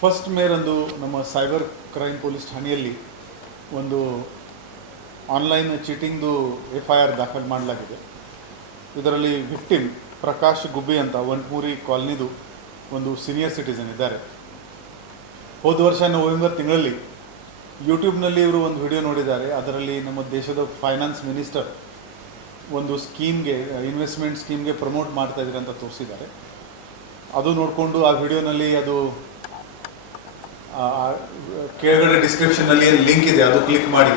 First ಮೇರಂದು ನಮ್ಮ cyber crime police ಠಾಣೆಯಲ್ಲಿ ಒಂದು ಆನ್ಲೈನ್ ಚೀಟಿಂಗ್ದು FIR ದಾಖಲು ಮಾಡಲಾಗಿದೆ. ಇದರಲ್ಲಿ ವಿಕ್ಟಿಮ್ ಪ್ರಕಾಶ್ ಗುಬ್ಬಿ ಅಂತ ವಂಟ್ಮೂರಿ ಕಾಲನಿದು ಒಂದು ಸೀನಿಯರ್ ಸಿಟಿಸನ್ ಇದ್ದಾರೆ. ಹೋದ ವರ್ಷ ನವೆಂಬರ್ ತಿಂಗಳಲ್ಲಿ ಯೂಟ್ಯೂಬ್ನಲ್ಲಿ ಇವರು ಒಂದು ವಿಡಿಯೋ ನೋಡಿದ್ದಾರೆ. ಅದರಲ್ಲಿ ನಮ್ಮ ದೇಶದ ಫೈನಾನ್ಸ್ ಮಿನಿಸ್ಟರ್ ಒಂದು ಸ್ಕೀಮ್ಗೆ, ಇನ್ವೆಸ್ಟ್ಮೆಂಟ್ ಸ್ಕೀಮ್ಗೆ ಪ್ರಮೋಟ್ ಮಾಡ್ತಾ ಇದ್ದಾರೆ ಅಂತ ತೋರಿಸಿದ್ದಾರೆ. ಅದು ನೋಡಿಕೊಂಡು ಆ ವಿಡಿಯೋನಲ್ಲಿ ಅದು ಕೆಳಗಡೆ ಡಿಸ್ಕ್ರಿಪ್ಷನಲ್ಲಿ ಏನು ಲಿಂಕ್ ಇದೆ ಅದು ಕ್ಲಿಕ್ ಮಾಡಿ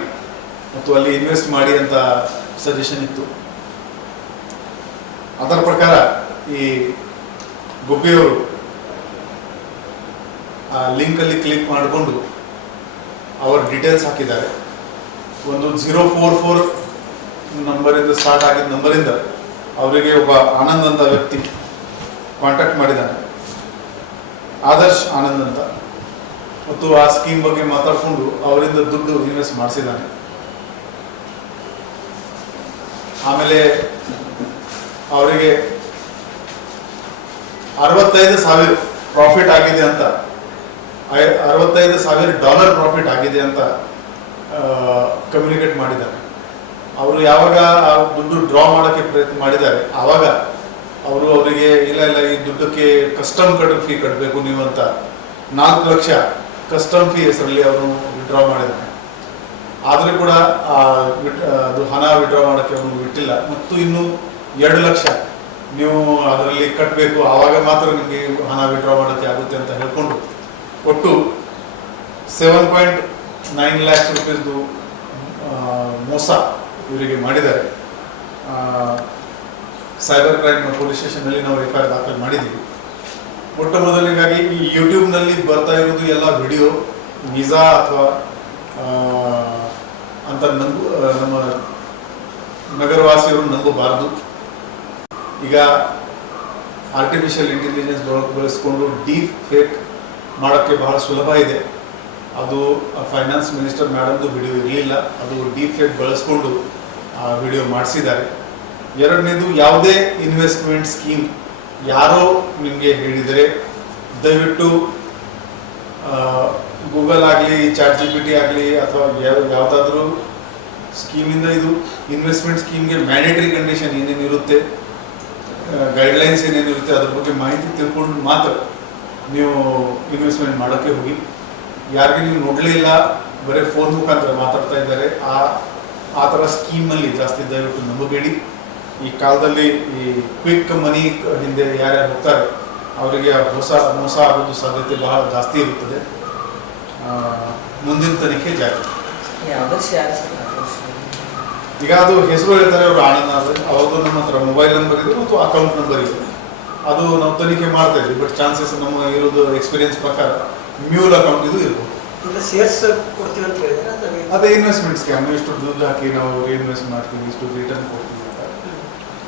ಮತ್ತು ಅಲ್ಲಿ ಇನ್ವೆಸ್ಟ್ ಮಾಡಿ ಅಂತ ಸಜೆಷನ್ ಇತ್ತು. ಅದರ ಪ್ರಕಾರ ಈ ಗುಬ್ಬಿಯವರು ಆ ಲಿಂಕಲ್ಲಿ ಕ್ಲಿಕ್ ಮಾಡಿಕೊಂಡು ಅವರ ಡೀಟೇಲ್ಸ್ ಹಾಕಿದ್ದಾರೆ. ಒಂದು 044 ನಂಬರಿಂದ ಸ್ಟಾರ್ಟ್ ಆಗಿದ್ದ ನಂಬರಿಂದ ಅವರಿಗೆ ಒಬ್ಬ ಆನಂದ್ ಅಂತ ವ್ಯಕ್ತಿ ಕಾಂಟ್ಯಾಕ್ಟ್ ಮಾಡಿದ್ದಾನೆ, ಆದರ್ಶ್ ಆನಂದ್ ಅಂತ, ಮತ್ತು ಆ ಸ್ಕೀಮ್ ಬಗ್ಗೆ ಮಾತಾಡಿಕೊಂಡು ಅವರಿಂದ ದುಡ್ಡು ಇನ್ವೆಸ್ಟ್ ಮಾಡಿಸಿದ್ದಾನೆ. ಆಮೇಲೆ ಅವರಿಗೆ 65,000 ಪ್ರಾಫಿಟ್ ಆಗಿದೆ ಅಂತ, $65,000 ಪ್ರಾಫಿಟ್ ಆಗಿದೆ ಅಂತ ಕಮ್ಯುನಿಕೇಟ್ ಮಾಡಿದ್ದಾರೆ. ಅವರು ಯಾವಾಗ ಆ ದುಡ್ಡು ಡ್ರಾ ಮಾಡೋಕ್ಕೆ ಪ್ರಯತ್ನ ಮಾಡಿದ್ದಾರೆ ಆವಾಗ ಅವರಿಗೆ ಇಲ್ಲ ಈ ದುಡ್ಡಕ್ಕೆ ಕಸ್ಟಮ್ ಫೀ ಕಟ್ಟಬೇಕು ನೀವು ಅಂತ 4 ಲಕ್ಷ ಕಸ್ಟಮ್ ಫೀ ಹೆಸರಲ್ಲಿ ಅವರು ವಿಡ್ರಾ ಮಾಡಿದ್ದಾರೆ. ಆದರೆ ಕೂಡ ಅದು ಹಣ ವಿಡ್ರಾ ಮಾಡೋಕ್ಕೆ ಅವನು ಬಿಟ್ಟಿಲ್ಲ ಮತ್ತು ಇನ್ನು 2 ಲಕ್ಷ ನೀವು ಅದರಲ್ಲಿ ಕಟ್ಟಬೇಕು, ಆವಾಗ ಮಾತ್ರ ನಿಮಗೆ ಹಣ ವಿಡ್ರಾ ಮಾಡೋಕ್ಕೆ ಆಗುತ್ತೆ ಅಂತ ಹೇಳ್ಕೊಂಡು ಒಟ್ಟು 7.9 lakhs ರೂಪೀಸ್ದು ಮೋಸ ಇವರಿಗೆ ಮಾಡಿದ್ದಾರೆ. ಸೈಬರ್ ಕ್ರೈಮ್ ಪೊಲೀಸ್ ಸ್ಟೇಷನ್ನಲ್ಲಿ ನಾವು FIR ದಾಖಲು ಮಾಡಿದ್ದೀವಿ. ಮೊಟ್ಟ ಮೊದಲಿಗಾಗಿ ಈ ಯೂಟ್ಯೂಬ್ನಲ್ಲಿ ಬರ್ತಾ ಇರೋದು ಎಲ್ಲ ವಿಡಿಯೋ ನಿಜ ಅಥವಾ ಅಂತ ನಮ್ಮ ನಗರವಾಸಿಯವರು ನಂಬಬಾರದು. ಈಗ ಆರ್ಟಿಫಿಷಿಯಲ್ ಇಂಟೆಲಿಜೆನ್ಸ್ ಬಳಸ್ಕೊಂಡು ಡೀಪ್ ಫೇಕ್ ಮಾಡೋಕ್ಕೆ ಬಹಳ ಸುಲಭ ಇದೆ. ಅದು ಫೈನಾನ್ಸ್ ಮಿನಿಸ್ಟರ್ ಮೇಡಮ್ದು ವಿಡಿಯೋ ಇರಲಿಲ್ಲ, ಅದು ಡೀಪ್ ಫೇಕ್ ಬಳಸ್ಕೊಂಡು ಆ ವಿಡಿಯೋ ಮಾಡಿಸಿದ್ದಾರೆ. ಎರಡನೇದು, ಯಾವುದೇ ಇನ್ವೆಸ್ಟ್ಮೆಂಟ್ ಸ್ಕೀಮ್ ಯಾರೋ ನಿಮಗೆ ಹೇಳಿದರೆ ದಯವಿಟ್ಟು ಗೂಗಲ್ ಆಗಲಿ, ChatGPT ಆಗಲಿ ಅಥವಾ ಯಾವುದಾದ್ರೂ ಸ್ಕೀಮಿಂದ ಇದು ಇನ್ವೆಸ್ಟ್ಮೆಂಟ್ ಸ್ಕೀಮ್ಗೆ ಮ್ಯಾಂಡೇಟರಿ ಕಂಡೀಷನ್ ಏನೇನಿರುತ್ತೆ, ಗೈಡ್ಲೈನ್ಸ್ ಏನೇನಿರುತ್ತೆ ಅದ್ರ ಬಗ್ಗೆ ಮಾಹಿತಿ ತಿಳ್ಕೊಂಡು ಮಾತ್ರ ನೀವು ಇನ್ವೆಸ್ಟ್ಮೆಂಟ್ ಮಾಡೋಕ್ಕೆ ಹೋಗಿ. ಯಾರಿಗೆ ನೀವು ನೋಡಲೇ ಇಲ್ಲ, ಬರೀ ಫೋನ್ ಮುಖಾಂತರ ಮಾತಾಡ್ತಾ ಇದ್ದಾರೆ, ಆ ಥರ ಸ್ಕೀಮಲ್ಲಿ ಜಾಸ್ತಿ ದಯವಿಟ್ಟು ನಂಬಬೇಡಿ. ಈ ಕಾಲದಲ್ಲಿ ಈ ಕ್ವಿಕ್ ಮನಿ ಹಿಂದೆ ಯಾರ್ಯಾರು ಹೋಗ್ತಾರೆ ಅವರಿಗೆ ಮೋಸ ಆಗೋದು ಸಾಧ್ಯತೆ ಬಹಳ ಜಾಸ್ತಿ ಇರುತ್ತದೆ. ಮುಂದಿನ ತನಿಖೆ ಜಾರಿ. ಈಗ ಅದು ಹೆಸರು ಹೇಳ್ತಾರೆ ಅವರು ಆನಂದ್ ಆದರೆ, ಅವ್ರದ್ದು ನಮ್ಮ ಹತ್ರ ಮೊಬೈಲ್ ನಂಬರ್ ಇದೆ ಮತ್ತು ಅಕೌಂಟ್ ನಂಬರ್ ಇದೆ. ಅದು ನಾವು ತನಿಖೆ ಮಾಡ್ತಾ ಇದ್ವಿ, ಬಟ್ ಚಾನ್ಸಸ್ ನಮ್ಮ ಇರೋದು ಎಕ್ಸ್ಪೀರಿಯನ್ಸ್ ಪ್ರಕಾರ ಮ್ಯೂಲ್ ಅಕೌಂಟ್ ಇದು ಇರ್ಬೋದು. ಅದೇ ಇನ್ವೆಸ್ಟ್ಮೆಂಟ್ ಸ್ಕ್ಯಾಮ್, ಇಷ್ಟು ದುಡ್ಡು ಹಾಕಿ ನಾವು ಇನ್ವೆಸ್ಟ್ ಮಾಡ್ತೀವಿ, ಇಷ್ಟು ರಿಟರ್ನ್ ಕೊಡ್ತೀವಿ ಅಂತ.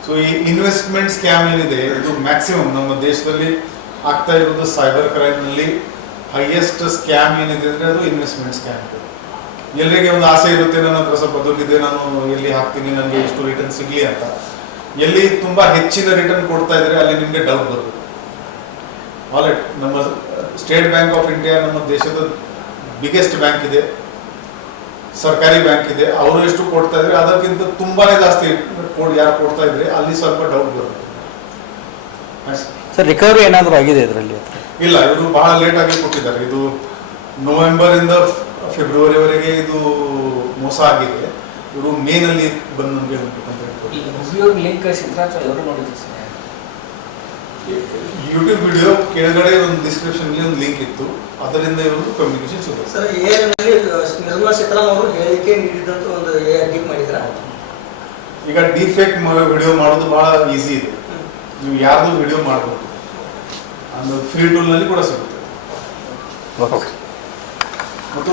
ಸೊ ಈ ಇನ್ವೆಸ್ಟ್ಮೆಂಟ್ ಸ್ಕ್ಯಾಮ್ ಏನಿದೆ ಇದು ಮ್ಯಾಕ್ಸಿಮಮ್ ನಮ್ಮ ದೇಶದಲ್ಲಿ ಆಗ್ತಾ ಇರೋದು ಸೈಬರ್ ಕ್ರೈಮ್ನಲ್ಲಿ ಹೈಯೆಸ್ಟ್ ಸ್ಕ್ಯಾಮ್ ಏನಿದೆ ಅಂದರೆ ಅದು ಇನ್ವೆಸ್ಟ್ಮೆಂಟ್ ಸ್ಕ್ಯಾಮ್ ಇದೆ. ಎಲ್ಲರಿಗೆ ಒಂದು ಆಸೆ ಇರುತ್ತೆ, ನನ್ನ ಹತ್ರ ಸ್ವಲ್ಪ ದುಡ್ಡಿದೆ, ನಾನು ಎಲ್ಲಿ ಹಾಕ್ತೀನಿ, ನನಗೆ ಎಷ್ಟು ರಿಟರ್ನ್ ಸಿಗಲಿ ಅಂತ. ಎಲ್ಲಿ ತುಂಬ ಹೆಚ್ಚಿನ ರಿಟರ್ನ್ ಕೊಡ್ತಾ ಇದ್ದಾರೆ ಅಲ್ಲಿ ನಿಮಗೆ ಡೌಟ್ ಬರುತ್ತೆ. ವಾಲೆಟ್, ನಮ್ಮ ಸ್ಟೇಟ್ ಬ್ಯಾಂಕ್ ಆಫ್ ಇಂಡಿಯಾ ನಮ್ಮ ದೇಶದ ಬಿಗ್ಗೆಸ್ಟ್ ಬ್ಯಾಂಕ್ ಇದೆ, ಸರ್ಕಾರಿ ಬ್ಯಾಂಕ್ ಇದೆ. ಅವರು ಎಷ್ಟು ಕೊಡ್ತಾ ಇದ್ರೆ ಅದಕ್ಕಿಂತ ತುಂಬಾ ಜಾಸ್ತಿ ಯಾರು ಕೊಡ್ತಾ ಇದ್ರೆ ಅಲ್ಲಿ ಸ್ವಲ್ಪ ಡೌಟ್ ಬರುತ್ತೆ. ಸರ್, ರಿಕವರಿ ಏನಾದರೂ ಆಗಿದೆ ಇದರಲ್ಲಿ? ಇಲ್ಲ, ಇವರು ಬಹಳ ಲೇಟ್ ಆಗಿ ಕೊಟ್ಟಿದ್ದಾರೆ. ಇದು ನವೆಂಬರಿಂದ ಫೆಬ್ರವರಿವರೆಗೆ ಇದು ಮೋಸ ಆಗಿದೆ. ಇವರು ಮೇನಲ್ಲಿ ಬಂದು ನಮಗೆ ಯೂಟ್ಯೂಬ್ ವಿಡಿಯೋ ಕೆಳಗಡೆ ಒಂದು ಡಿಸ್ಕ್ರಿಪ್ಷನ್ ಒಂದು ಲಿಂಕ್ ಇತ್ತು, ಅದರಿಂದ ಇವರು ಕಮ್ಯುನಿಕೇಶನ್ ಶುರು. ನಿರ್ಮಲಾ ಸೀತಾರಾಮನ್ ಅವರು ಹೇಳಿಕೆ ನೀಡಿದಂತ ಒಂದು ಡೀಪ್ ಮಾಡಿದ್ರ. ಈಗ ಡೀಫೇಕ್ ವಿಡಿಯೋ ಮಾಡೋದು ಬಹಳ ಈಸಿ ಇದೆ. ನೀವು ಯಾರ್ದು ವಿಡಿಯೋ ಮಾಡಬಹುದು, ಅದು ಫ್ರೀ ಟೂಲ್ನಲ್ಲಿ ಕೂಡ ಸಿಗುತ್ತೆ. ಮತ್ತು